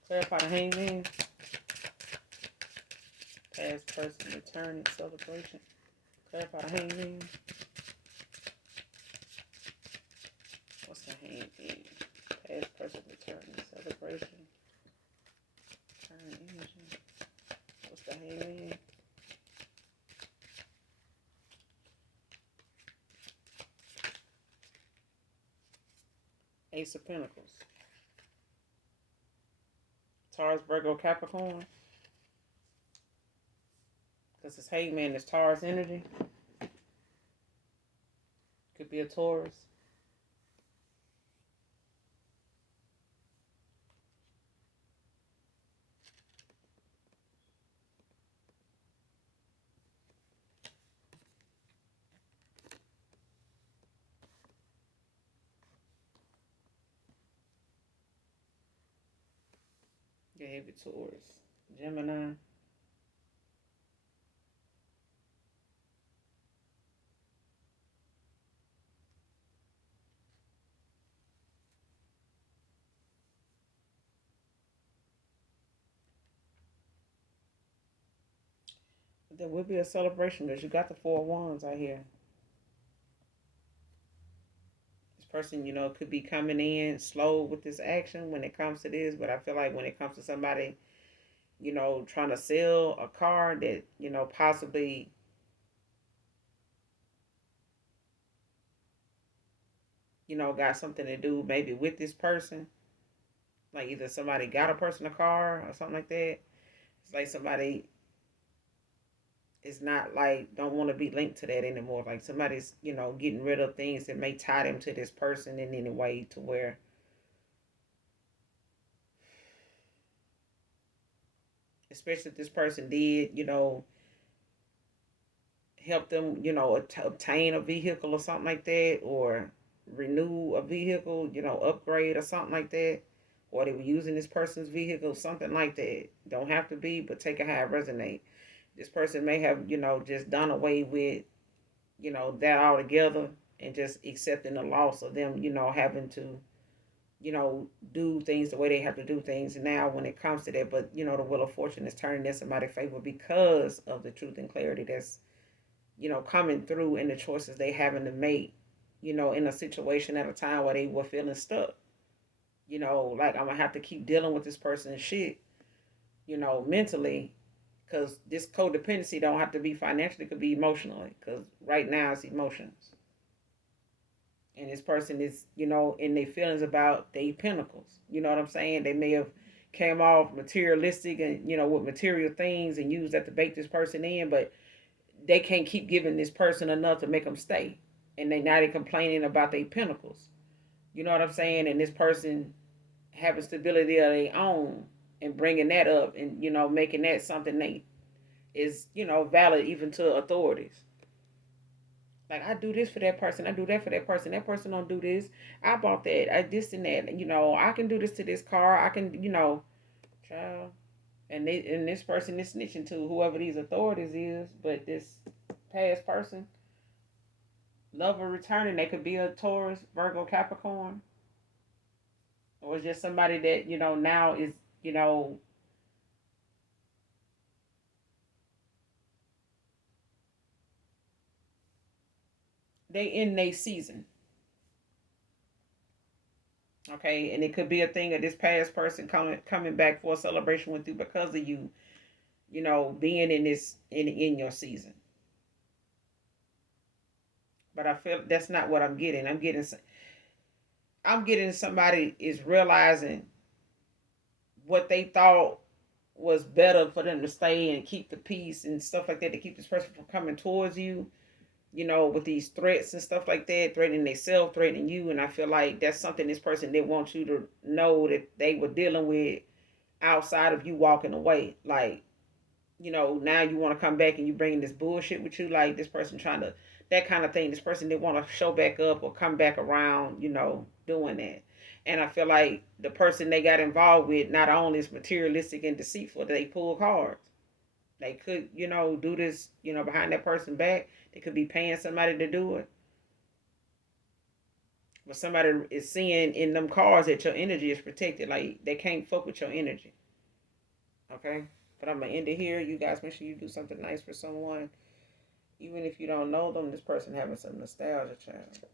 clarify the Hangman. Past person returning celebration. Clarify the Hangman. What's the Hangman? Past person returning celebration. Turn energy. What's the Hangman? Ace of Pentacles. Taurus, Virgo, Capricorn. Because this Hangman is Taurus energy. Could be a Taurus. Gave it Taurus. Gemini. There will be a celebration because you got the Four of Wands out here. This person, could be coming in slow with this action when it comes to this, but I feel like when it comes to somebody, trying to sell a car that, possibly, got something to do maybe with this person. Like either somebody got a person a car or something like that. It's like somebody is not like don't want to be linked to that anymore. Like somebody's, getting rid of things that may tie them to this person in any way to where especially if this person did, help them, obtain a vehicle or something like that, or renew a vehicle, upgrade or something like that, or they were using this person's vehicle, something like that. Don't have to be, but take it how it resonate. This person may have, just done away with, that altogether and just accepting the loss of them, having to, do things the way they have to do things now when it comes to that. But, the wheel of fortune is turning in somebody's favor because of the truth and clarity that's, coming through in the choices they having to make, in a situation at a time where they were feeling stuck. Like I'm gonna have to keep dealing with this person's shit, mentally, because this codependency don't have to be financially, it could be emotionally, because right now it's emotions. And this person is, in their feelings about their pinnacles. You know what I'm saying? They may have came off materialistic and, with material things and used that to bait this person in, but they can't keep giving this person enough to make them stay. And they complaining about their pinnacles. You know what I'm saying? And this person having stability of their own and bringing that up and, making that something they is, valid even to authorities. Like, I do this for that person, I do that for that person. That person don't do this. I bought that. I this and that. I can do this to this car. I can, child. And this person is snitching to whoever these authorities is, but this past person, lover returning, they could be a Taurus, Virgo, Capricorn, or it's just somebody that now is you know they in their season. Okay, and it could be a thing of this past person coming back for a celebration with you because of you, being in this in your season. But I feel that's not what I'm getting. I'm getting somebody is realizing what they thought was better for them to stay and keep the peace and stuff like that, to keep this person from coming towards you, with these threats and stuff like that, threatening themselves, threatening you. And I feel like that's something this person didn't want you to know that they were dealing with outside of you walking away. Like, now you want to come back and you bringing this bullshit with you, like this person trying to, that kind of thing. This person didn't want to show back up or come back around, doing that. And I feel like the person they got involved with not only is materialistic and deceitful, they pull cards. They could, do this, behind that person back. They could be paying somebody to do it. But somebody is seeing in them cards that your energy is protected. Like, they can't fuck with your energy. Okay? But I'm going to end it here. You guys make sure you do something nice for someone. Even if you don't know them, this person having some nostalgia, child.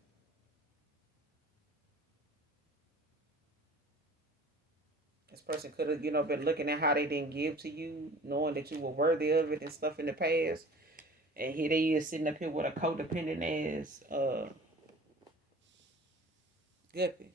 This person could have, been looking at how they didn't give to you, knowing that you were worthy of it and stuff in the past. And here they is sitting up here with a codependent ass guppy.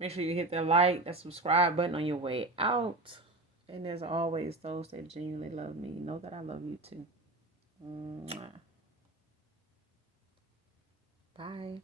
Make sure you hit that like, that subscribe button on your way out. And as always, those that genuinely love me, know that I love you too. Mwah. Bye.